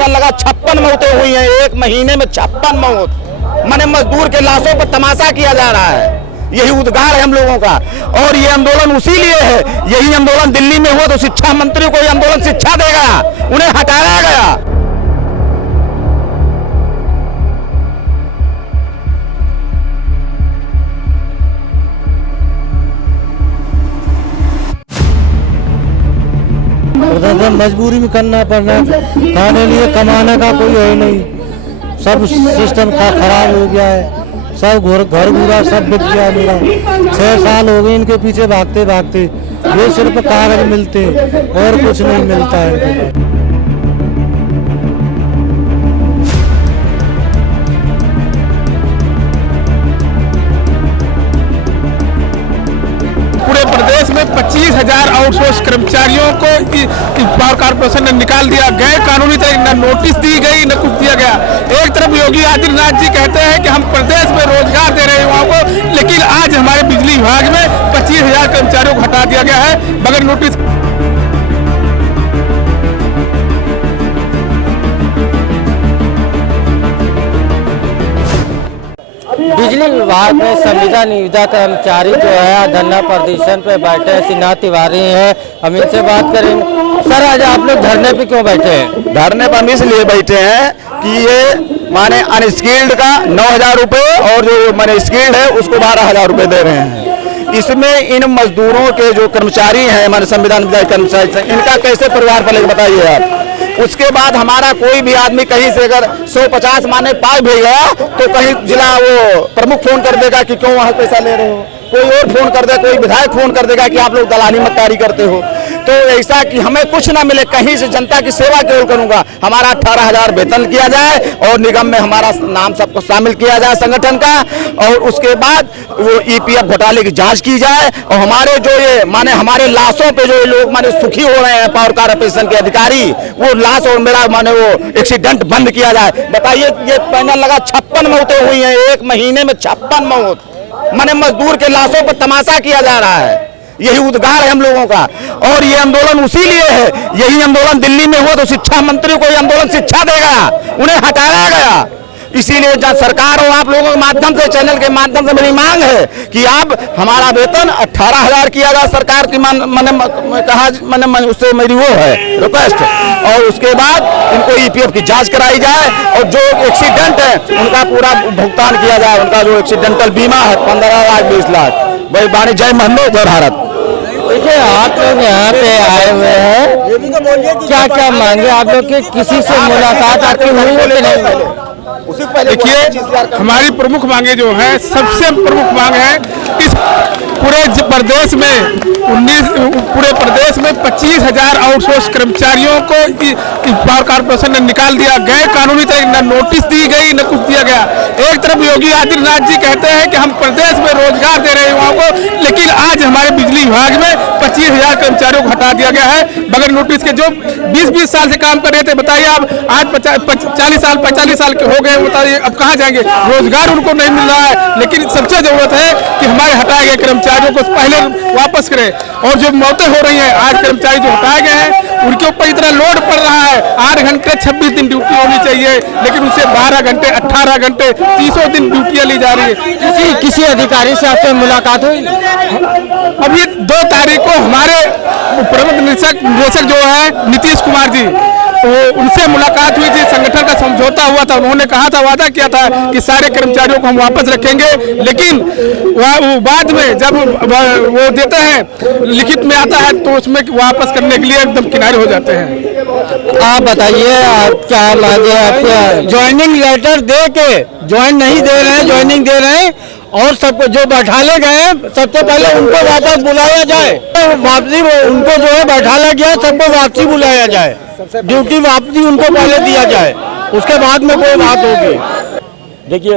Panel लगा 56 मौतें हुई हैं, 1 महीने में 56 मौत। माने मजदूर के लाशों पर तमाशा किया जा रहा है। यही उद्गार है हम लोगों का। और ये आंदोलन उसी लिए है, यही आंदोलन दिल्ली में हुआ तो शिक्षा मंत्री को ये आंदोलन शिक्षा देगा, उन्हें हटाया गया। मजबूरी में करना पड़ना, खाने लिए कमाने का कोई है नहीं, सब सिस्टम का खराब हो गया है, सब घर पूरा सब बिक गया मेरा। 6 साल हो गए इनके पीछे भागते भागते, ये सिर्फ कागज मिलते और कुछ नहीं मिलता है। पूरे प्रदेश में 25,000 आउटसोर्स कर्मचारियों को पावर कॉर्पोरेशन ने निकाल दिया। गैर कानूनी तरीके न नोटिस दी गई न कुछ दिया गया। एक तरफ योगी आदित्यनाथ जी कहते हैं कि हम प्रदेश में रोजगार दे रहे हैं युवाओं को, लेकिन आज हमारे बिजली विभाग में 25,000 कर्मचारियों को हटा दिया गया है बगैर नोटिस। बिजली विभाग में संविदा निविदा कर्मचारी जो है धरना प्रदर्शन पे बैठे हैं। सिन्हा तिवारी हैं, हम इनसे बात करेंगे। सर, आज आप लोग धरने पे क्यों बैठे हैं? धरने पर हम इसलिए बैठे हैं कि ये माने अनस्किल्ड का 9,000 रुपये और जो माने स्किल्ड है उसको 12,000 रुपये दे रहे हैं। इसमें इन मजदूरों के जो कर्मचारी हैं, हमारे संविधान कर्मचारी, इनका कैसे परिवार पलेगा बताइए आप। उसके बाद हमारा कोई भी आदमी कहीं से अगर 150 माने पाई भी गया तो कहीं जिला वो प्रमुख फोन कर देगा कि क्यों वहाँ पैसा ले रहे हो, कोई और फोन कर देगा, कोई विधायक फोन कर देगा कि आप लोग दलाली मक्कारी करते हो। तो ऐसा कि हमें कुछ ना मिले, कहीं से जनता की सेवा केवल करूंगा। हमारा 18,000 वेतन किया जाए और निगम में हमारा नाम सबको शामिल किया जाए संगठन का, और उसके बाद वो EPF घोटाले की जांच की जाए और हमारे जो ये माने हमारे लाशों पे जो लोग माने सुखी हो रहे हैं पावर कॉर्पोरेशन के अधिकारी, वो लाश और मेरा माने वो एक्सीडेंट बंद किया जाए। बताइए, ये पैनल लगा 56 मौतें हुई हैं, 1 महीने में 56 मौत। माने मजदूर के लाशों पर तमाशा किया जा रहा है। यही उद्गार है हम लोगों का। और ये आंदोलन उसी लिए है, यही आंदोलन दिल्ली में हुआ तो शिक्षा मंत्री को ये आंदोलन शिक्षा देगा, उन्हें हटाया गया। इसीलिए जब सरकार और आप लोगों के माध्यम से, चैनल के माध्यम से मेरी मांग है कि आप हमारा वेतन 18,000 किया जाए सरकार की मैंने उससे मेरी वो है रिक्वेस्ट, और उसके बाद इनको EPF की जांच कराई जाए और जो एक्सीडेंट है उनका पूरा भुगतान किया जाए। उनका जो एक्सीडेंटल बीमा है 15 लाख 20 लाख। भाई बानी, जय महमूद, जय भारत। देखिए, आप लोग यहाँ पे आए हुए हैं, क्या क्या मांगे आप लोग के? किसी से मुलाकात आपकी हुई है कि नहीं? देखिए, हमारी प्रमुख मांगे जो है, सबसे प्रमुख मांग है इस पूरे प्रदेश में 25,000 आउटसोर्स कर्मचारियों को पावर कॉर्पोरेशन ने निकाल दिया। गैर कानूनी तरीके न नोटिस दी गई न कुछ दिया गया। एक तरफ योगी आदित्यनाथ जी कहते हैं कि हम प्रदेश में रोजगार दे रहे हैं युवाओं को, लेकिन आज हमारे बिजली विभाग में 25,000 कर्मचारियों को हटा दिया गया है बगैर नोटिस के, जो 20-20 साल से काम कर रहे थे। बताइए आप, आज 40 साल के हो गए, बताइए अब कहाँ जाएंगे? रोजगार उनको नहीं मिल रहा है। लेकिन सबसे जरूरत है कि हमारे हटाए गए कर्मचारियों को पहले वापस करें। और जो मौतें हो रही हैं, आज कर्मचारी जो हटाए गए हैं उनके ऊपर इतना लोड पड़ रहा है। 8 घंटे 26 दिन ड्यूटी होनी चाहिए, लेकिन उससे 12 घंटे 18 घंटे 30 दिन ड्यूटियाँ ली जा रही है। किसी अधिकारी से आपसे मुलाकात हुई? अभी 2 तारीख को हमारे प्रमुख निदेशक जो है नीतीश कुमार जी, तो उनसे मुलाकात हुई थी, संगठन का समझौता हुआ था। उन्होंने कहा था, वादा किया था कि सारे कर्मचारियों को हम वापस रखेंगे, लेकिन बाद में जब वो देते हैं लिखित में आता है तो उसमें वापस करने के लिए एकदम किनारे हो जाते हैं। आप बताइए, आप क्या मांगे? आपके ज्वाइनिंग लेटर दे के ज्वाइन नहीं दे रहे हैं, ज्वाइनिंग दे रहे हैं, और सबको जो बैठाले गए सबसे पहले उनको वापस बुलाया जाए। वापसी उनको जो है बैठाला गया, सबको वापसी बुलाया जाए, ड्यूटी वापसी उनको पहले दिया जाए, उसके बाद में कोई बात होगी। देखिए,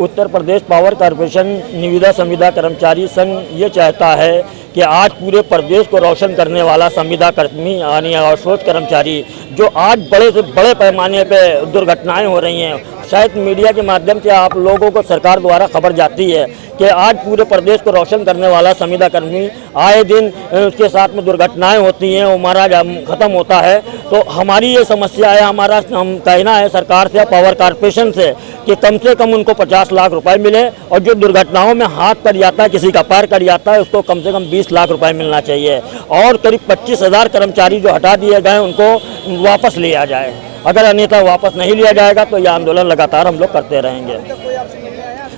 उत्तर प्रदेश पावर कॉर्पोरेशन निविदा संविदा कर्मचारी संघ ये चाहता है कि आज पूरे प्रदेश को रोशन करने वाला संविदा कर्मी यानी आउटसोर्स कर्मचारी जो आज बड़े से बड़े पैमाने पे दुर्घटनाएं हो रही हैं, शायद मीडिया के माध्यम से आप लोगों को सरकार द्वारा खबर जाती है कि आज पूरे प्रदेश को रोशन करने वाला संविदा कर्मी आए दिन उसके साथ में दुर्घटनाएं होती हैं, वो मारा ख़त्म होता है। तो हमारी ये समस्या है, हमारा कहना है सरकार से, पावर कॉरपोरेशन से कि कम से कम उनको 50 लाख रुपए मिले और जो दुर्घटनाओं में हाथ कट जाता है, किसी का पैर कट जाता है, उसको कम से कम 20 लाख रुपए मिलना चाहिए और करीब 25,000 कर्मचारी जो हटा दिए गए उनको वापस लिया जाए। अगर अन्यथा वापस नहीं लिया जाएगा तो यह आंदोलन लगातार हम लोग करते रहेंगे।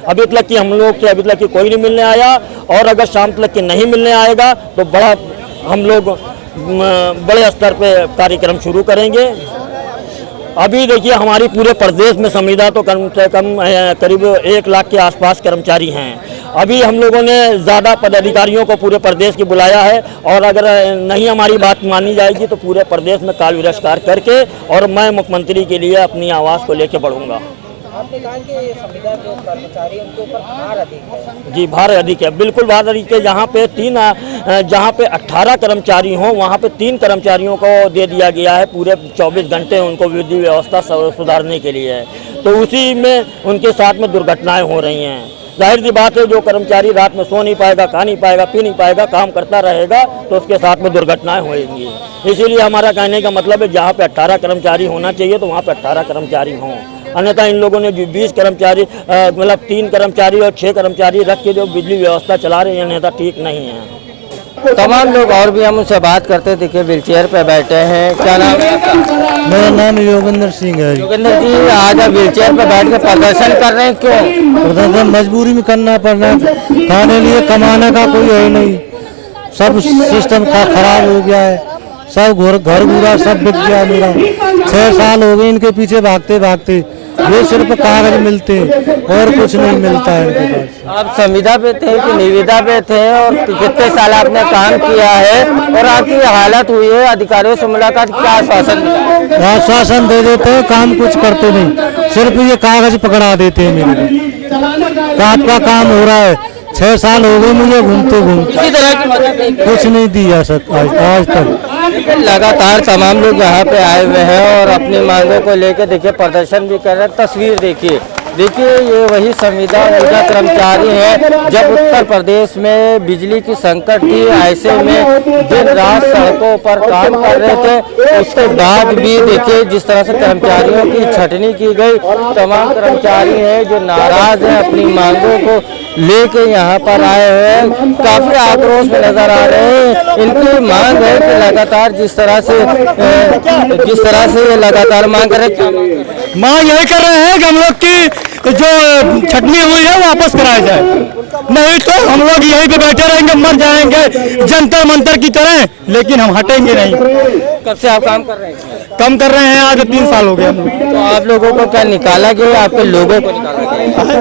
अभी तक कि हम लोग से अभी तक कि कोई नहीं मिलने आया और अगर शाम तक कि नहीं मिलने आएगा तो हम लोग बड़े स्तर पे कार्यक्रम शुरू करेंगे। अभी देखिए हमारी पूरे प्रदेश में संविदा तो कम से कम करीब 1 लाख के आसपास कर्मचारी हैं। अभी हम लोगों ने ज़्यादा पदाधिकारियों को पूरे प्रदेश की बुलाया है और अगर नहीं हमारी बात मानी जाएगी तो पूरे प्रदेश में काल विरस्कार करके और मैं मुख्यमंत्री के लिए अपनी आवाज़ को लेकर बढ़ूंगा। आपने कहा कि संविदा जो कर्मचारी उनके ऊपर भार अधिक है। जी, भार अधिक है, बिल्कुल भार अधिक है। जहाँ पे 18 कर्मचारी हों वहाँ पे 3 कर्मचारियों को दे दिया गया है पूरे 24 घंटे उनको विधि व्यवस्था सुधारने के लिए। तो उसी में उनके साथ में दुर्घटनाएं हो रही हैं। जाहिर सी बात है, जो कर्मचारी रात में सो नहीं पाएगा, खा नहीं पाएगा, पी नहीं पाएगा, काम करता रहेगा तो उसके साथ में दुर्घटनाएं होंगी। इसीलिए हमारा कहने का मतलब है जहाँ पे 18 कर्मचारी होना चाहिए तो वहाँ पे 18 कर्मचारी हों। अन्यथा इन लोगों ने जो 20 कर्मचारी मतलब 3 कर्मचारी और 6 कर्मचारी रख के जो बिजली व्यवस्था चला रहे हैं, अन्यथा ठीक नहीं है। तमाम लोग और भी हम उनसे बात करते, देखिए व्हील चेयर पे बैठे हैं। क्या नाम है आपका? मेरा नाम योगेंद्र सिंह है। योगेंद्र जी, आज आप व्हील चेयर पे बैठ के प्रदर्शन कर रहे हैं, क्यों? प्रदर्शन मजबूरी में करना पड़ रहा है, खाने लिए कमाने का कोई है नहीं, सब सिस्टम खराब हो गया है, सब घर पूरा सब बिक गया मेरा। 6 साल हो गए इनके पीछे भागते भागते, ये सिर्फ कागज मिलते और कुछ नहीं मिलता है इनके पास। आप संविदा पे थे कि निविदा पे थे और कितने साल आपने काम किया है और आपकी हालत हुई है, अधिकारियों से मुलाकात, क्या आश्वासन मिला? आश्वासन दे देते हैं, काम कुछ करते नहीं, सिर्फ ये कागज पकड़ा देते हैं मेरे को। रात का काम हो रहा है, 6 साल हो गए मुझे घूमते घूमते, किसी तरह की मदद कुछ नहीं दिया सर आज तक। लगातार तमाम लोग यहाँ पे आए हुए हैं और अपनी मांगों को लेकर देखिए प्रदर्शन भी कर रहे हैं। तस्वीर देखिए ये वही संविदा कर्मचारी हैं। जब उत्तर प्रदेश में बिजली की संकट थी, ऐसे में दिन रात सड़कों पर काम कर रहे थे, उसके बाद भी देखिए जिस तरह से कर्मचारियों की छटनी की गई। तमाम कर्मचारी हैं जो नाराज हैं, अपनी मांगों को लेके यहाँ पर आए हुए हैं, काफी आक्रोश में नजर आ रहे हैं। इनकी मांग है कि लगातार जिस तरह से ये लगातार मांग कर रहे हैं, मांग यही कर रहे हैं कि हम लोग की जो छटनी हुई है वापस कराया जाए, नहीं तो हम लोग यहीं पे बैठे रहेंगे, मर जाएंगे जंतर मंतर की तरह, लेकिन हम हटेंगे नहीं। कब से आप काम कर रहे हैं? कम कर रहे हैं, आज 3 साल हो गए हम लोग। तो आप लोगों को क्या निकाला गया? आपके लोगों को निकाला गया?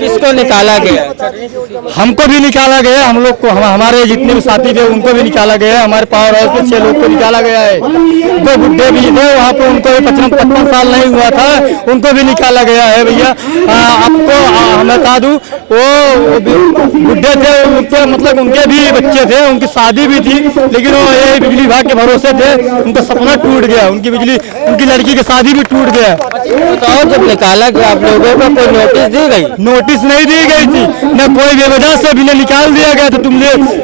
किसको निकाला गया? हमको भी निकाला गया, हम लोग को, हमारे जितने भी साथी थे उनको भी निकाला गया है। हमारे पावर हाउस के 6 लोग को निकाला गया है। 2 बुढ़े भी थे वहाँ पे, उनको 55 साल नहीं हुआ था, उनको भी निकाला गया है। भैया आपको मैं बता दूं, वो बुढ़े थे, उनके मतलब उनके भी बच्चे थे, उनकी शादी भी थी, लेकिन वो ये बिजली विभाग के भरोसे थे, उनका सपना टूट गया, उनकी लड़की की शादी भी टूट गया। बताओ, जब निकाला गया आप लोगों को कोई नोटिस दी गई? नोटिस नहीं दी गई थी, न कोई बेवजह से भी निकाल दिया गया। तो तुम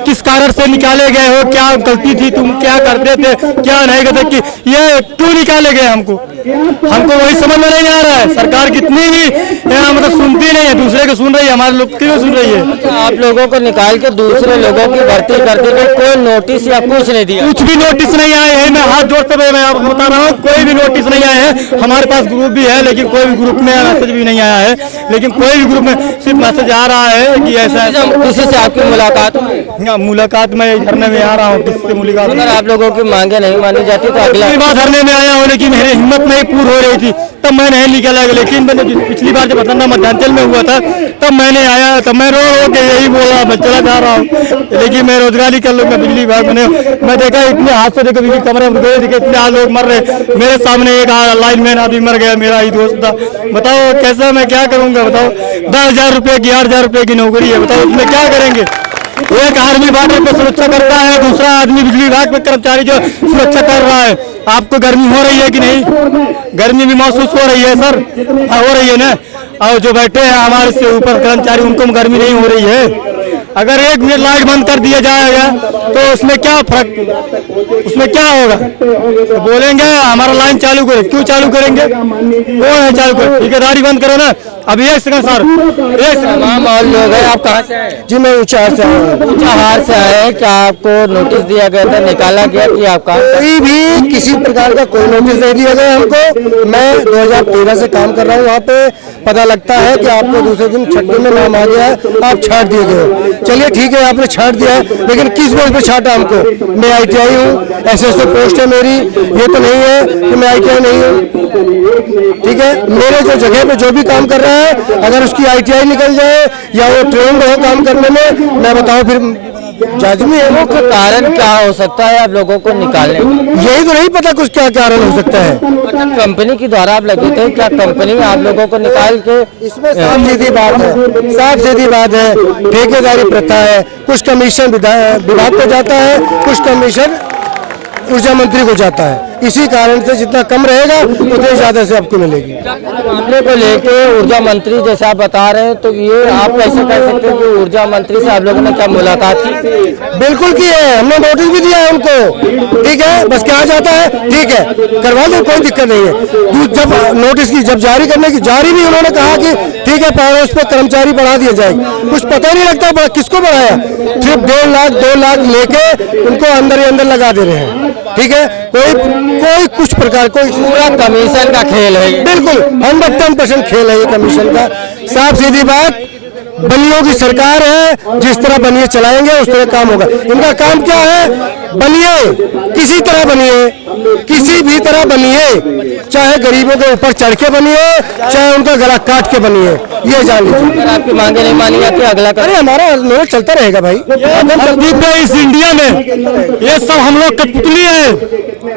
किस कारण से निकाले गए हो, क्या गलती थी, तुम क्या करते थे, क्या नहीं करते, कि ये क्यों निकाले गए? हमको वही समझ में नहीं आ रहा है। सरकार कितनी भी मतलब सुनती नहीं है, दूसरे को सुन रही है, हमारे लोग क्यों सुन रही है? आप लोगों को निकाल के दूसरे लोगों की भर्ती करते थे, कोई नोटिस या कुछ नहीं दिया? कुछ भी नोटिस नहीं आए हैं। मैं हाथ जोड़ते हुए मैं आपको बता रहा हूँ, कोई भी नोटिस नहीं आए हैं। हमारे पास ग्रुप भी है, लेकिन कोई भी ग्रुप में मैसेज भी नहीं आया है। लेकिन कोई भी ग्रुप में सिर्फ मैसेज आ रहा है कि ऐसा किसी से आपकी मुलाकात? मुलाकात में धरने में आ रहा हूँ, किससे मुलाकात? अगर आप लोगों की मांगे नहीं मानी जाती तो अगला बार धरने में आया हूँ, लेकिन मेरी हिम्मत नहीं पूरी हो रही थी, तब मैं नहीं निकला। लेकिन मैंने पिछली बार जब धरना मध्यांचल में हुआ था तब मैंने आया, तब मैं रो के यही बोला मैं चला जा रहा हूँ, लेकिन मैं रोजगारी कर लूंगा। बिजली विभाग मैं देखा इतने हादसे देखो, बिजली कमरे में गए, देखे इतने लोग मर रहे। मेरे सामने एक लाइनमैन आदमी मर गया, मेरा ही दोस्त था। बताओ कैसा मैं क्या करूंगा? बताओ 10,000 रुपये की 8,000 रुपये की नौकरी है, बताओ उसमें क्या करेंगे? एक आर्मी बॉर्डर पे सुरक्षा करता है, दूसरा आदमी बिजली विभाग में कर्मचारी जो सुरक्षा कर रहा है, आपको गर्मी हो रही है कि नहीं? गर्मी भी महसूस हो रही है सर? हो रही है ना। और जो बैठे हैं हमारे से ऊपर कर्मचारी, उनको गर्मी नहीं हो रही है? अगर 1 मिनट लाइट बंद कर दिया जाएगा तो उसमें क्या फर्क, उसमें क्या होगा? तो बोलेंगे हमारा लाइन चालू करो। क्यों चालू करेंगे? कौन है चालू करो? ठेकेदारी बंद करो ना। अभी 1 सेकंड सर, 1 तमाम और लोग हैं। आप कहाँ से आए? जी मैं ऊंचाहार से आया। ऊंचाहार से आए। क्या आपको नोटिस दिया गया था, निकाला गया कि आपका कोई भी किसी प्रकार का कोई नोटिस नहीं दिया गया हमको। मैं 2013 से काम कर रहा हूँ वहाँ पे। पता लगता है कि आपको दूसरे दिन छठे में नाम आ गया है, आप छाट दिए गए हो। चलिए ठीक है, आपने छाट दिया है, लेकिन किस बेस पे छाटा हमको? मैं ITI हूँ, SSO पोस्ट है मेरी। ये तो नहीं है कि मैं ITI नहीं हूँ। ठीक है, मेरे जो जगह पे जो भी काम कर रहा है, अगर उसकी ITI निकल जाए या वो ट्रेंड हो काम करने में, मैं बताऊँ फिर जाजमी है। मुख्य कारण क्या हो सकता है आप लोगों को निकालने में? यही तो नहीं पता कुछ क्या कारण हो सकता है। कंपनी के द्वारा आप लगे थे, क्या कंपनी आप लोगों को निकाल के? इसमें साफ सीधी बात है, साफ सीधी बात है, ठेकेदारी प्रथा है। कुछ कमीशन विभाग को जाता है, कुछ कमीशन ऊर्जा मंत्री को जाता है। इसी कारण से जितना कम रहेगा उतने ज्यादा से आपको मिलेगी। मामले को लेके ऊर्जा मंत्री जैसा आप बता रहे हैं, तो ये आप कैसे कह सकते हैं कि ऊर्जा मंत्री से आप लोगों ने क्या मुलाकात की? बिल्कुल की है, हमने नोटिस भी दिया है उनको। ठीक है, बस क्या जाता है, ठीक है करवा दो, कोई दिक्कत नहीं है। जब नोटिस की जब जारी करने की जारी भी उन्होंने कहा कि ठीक है पैरोस पे कर्मचारी बढ़ा दिया जाएगा। कुछ पता नहीं लगता किसको बढ़ाया। सिर्फ 1.5 लाख 2 लाख लेके उनको अंदर ही अंदर लगा दे रहे हैं। ठीक है, कोई कुछ प्रकार कोई पूरा कमीशन का खेल है। बिल्कुल 110% खेल है ये कमीशन का। साफ सीधी बात, बनियों की सरकार है, जिस तरह बनिए चलाएंगे उस तरह काम होगा। इनका काम क्या है? बनिए किसी तरह बनिए, किसी भी तरह बनिए, चाहे गरीबों के ऊपर चढ़ के बनिए, चाहे उनका गला काट के बनिए, ये जान लीजिए। अगर आपकी मांगे नहीं मानी जाती अगला अरे हमारा नोट चलता रहेगा भाई। इस इंडिया में ये सब हम लोग कठपुतली है,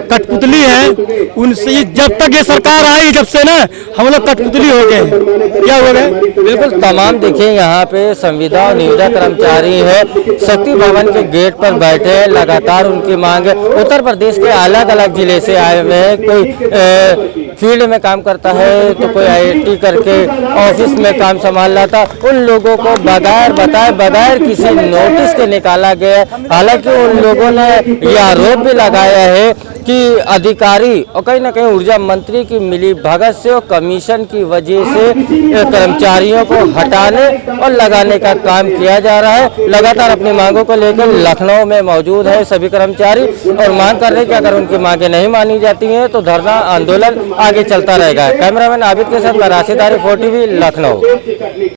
कठपुतली है। उनसे जब तक ये सरकार आई, जब से ना हम लोग कठपुतली हो गए। क्या हो गए? बिल्कुल तमाम देखिए यहाँ पे संविदा और निविदा कर्मचारी है, शक्ति भवन के गेट पर बैठे हैं। लगातार उनकी मांग है। उत्तर प्रदेश के अलग अलग जिले से आए हुए हैं। कोई फील्ड में काम करता है तो कोई IIT करके ऑफिस में काम संभाल रहा था। उन लोगों को बगैर बताए, बगैर किसी नोटिस के निकाला गया। हालांकि उन लोगों ने यह आरोप भी लगाया है कि अधिकारी और कहीं ना कहीं ऊर्जा मंत्री की मिली भगत से और कमीशन की वजह से कर्मचारियों को हटाने और लगाने का काम किया जा रहा है। लगातार अपनी मांगों को लेकर लखनऊ में मौजूद है सभी कर्मचारी और मांग कर रहे हैं कि अगर उनकी मांगे नहीं मानी जाती हैं तो धरना आंदोलन आगे चलता रहेगा। कैमरामैन आबिद के साथ मैं राशिद आरिफ, 4TV लखनऊ।